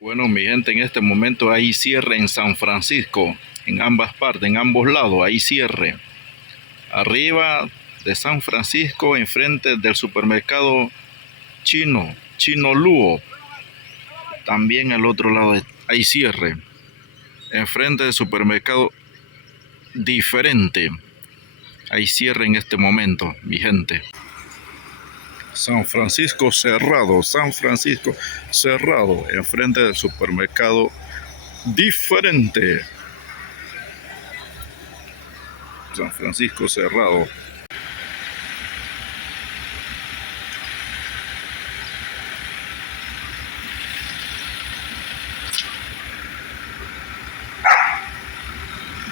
Bueno, mi gente, en este momento hay cierre en San Francisco, en ambas partes, en ambos lados, hay cierre. Arriba de San Francisco, enfrente del supermercado Chino Luo. También al otro lado hay cierre. Enfrente del supermercado Diferente. Hay cierre en este momento, mi gente. San Francisco cerrado, enfrente del supermercado Diferente. San Francisco cerrado.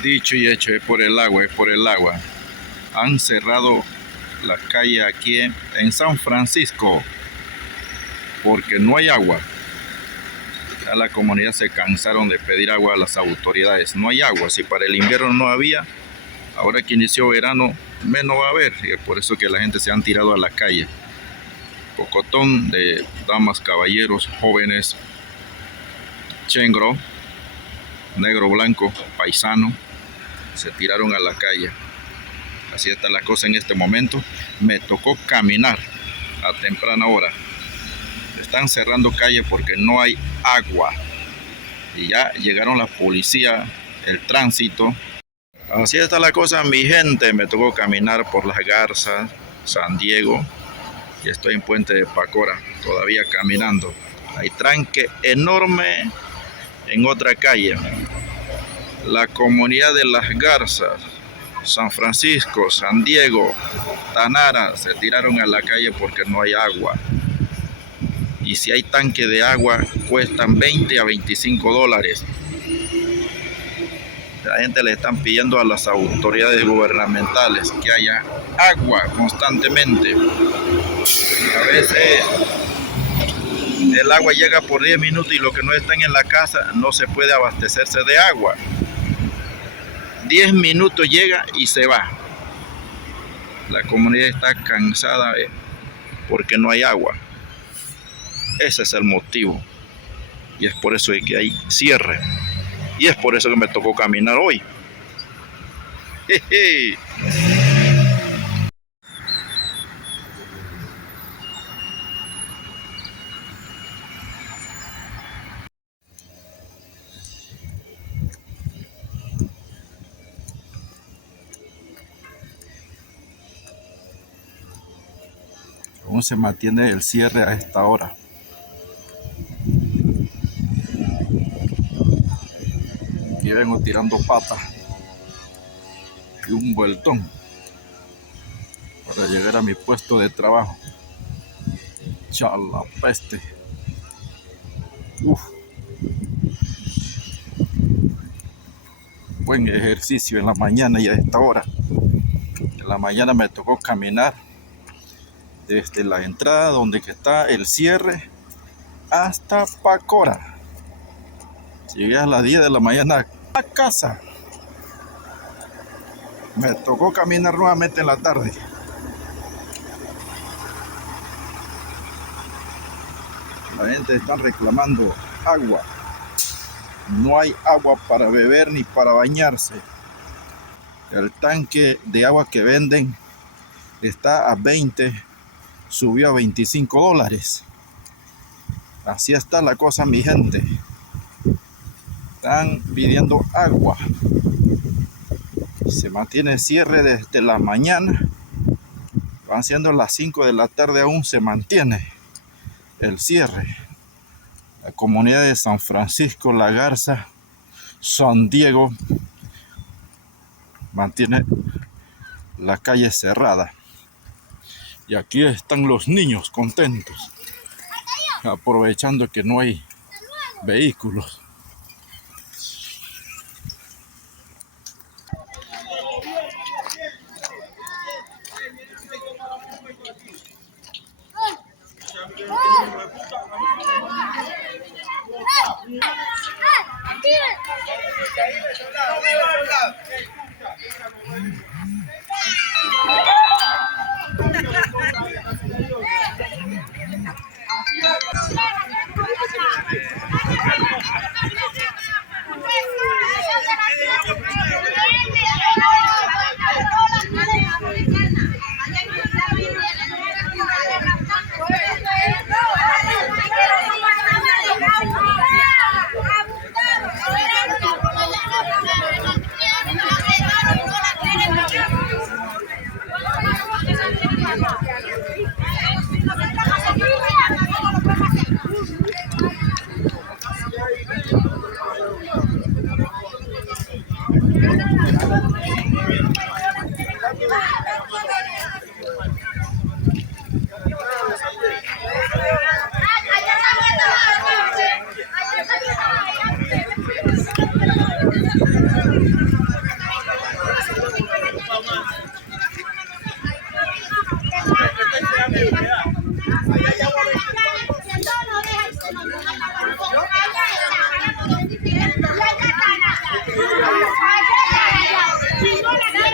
Dicho y hecho, es por el agua. Han cerrado la calle aquí en San Francisco porque no hay agua. Ya la comunidad se cansaron de pedir agua a las autoridades. No hay agua. Si para el invierno no había, ahora que inició verano, menos va a haber. Y es por eso que la gente se han tirado a la calle. Pocotón de damas, caballeros, jóvenes, chengro, negro, blanco, paisano, se tiraron a la calle. Así está la cosa en este momento. Me tocó caminar a temprana hora. Están cerrando calles porque no hay agua. Y ya llegaron la policía, el tránsito. Así está la cosa, mi gente. Me tocó caminar por Las Garzas, San Diego. Y estoy en Puente de Pacora, todavía caminando. Hay tranque enorme en otra calle. La comunidad de Las Garzas, San Francisco, San Diego, Tanara, se tiraron a la calle porque no hay agua. Y si hay tanque de agua, cuestan 20 a 25 dólares. La gente le están pidiendo a las autoridades gubernamentales que haya agua constantemente. A veces el agua llega por 10 minutos y los que no están en la casa no se puede abastecerse de agua. 10 minutos llega y se va. La comunidad está cansada porque no hay agua. Ese es el motivo. Y es por eso que hay cierre. Y es por eso que me tocó caminar hoy. Jeje. ¿Cómo se mantiene el cierre a esta hora? Aquí vengo tirando patas y un vueltón para llegar a mi puesto de trabajo. Chala peste. Buen ejercicio en la mañana y a esta hora. En la mañana me tocó caminar desde la entrada donde está el cierre hasta Pacora. Llegué a las 10 de la mañana a casa. Me tocó caminar nuevamente en la tarde. La gente está reclamando agua. No hay agua para beber ni para bañarse. El tanque de agua que venden está a 20, subió a 25 dólares. Así está la cosa, mi gente. Están pidiendo agua. Se mantiene el cierre desde la mañana. Van siendo las 5 de la tarde, aún se mantiene el cierre. La comunidad de San Francisco, La Garza, San Diego mantiene la calle cerrada. Y aquí están los niños contentos, aprovechando que no hay vehículos.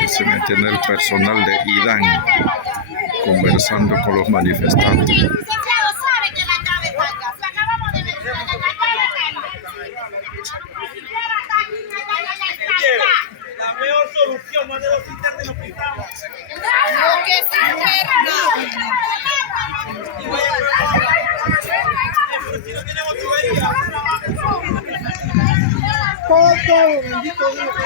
Se me entiende el personal de IDAN conversando con los manifestantes. La mejor solución, más de los internos nos quitamos. Lo que se Si no tenemos tubería. interna.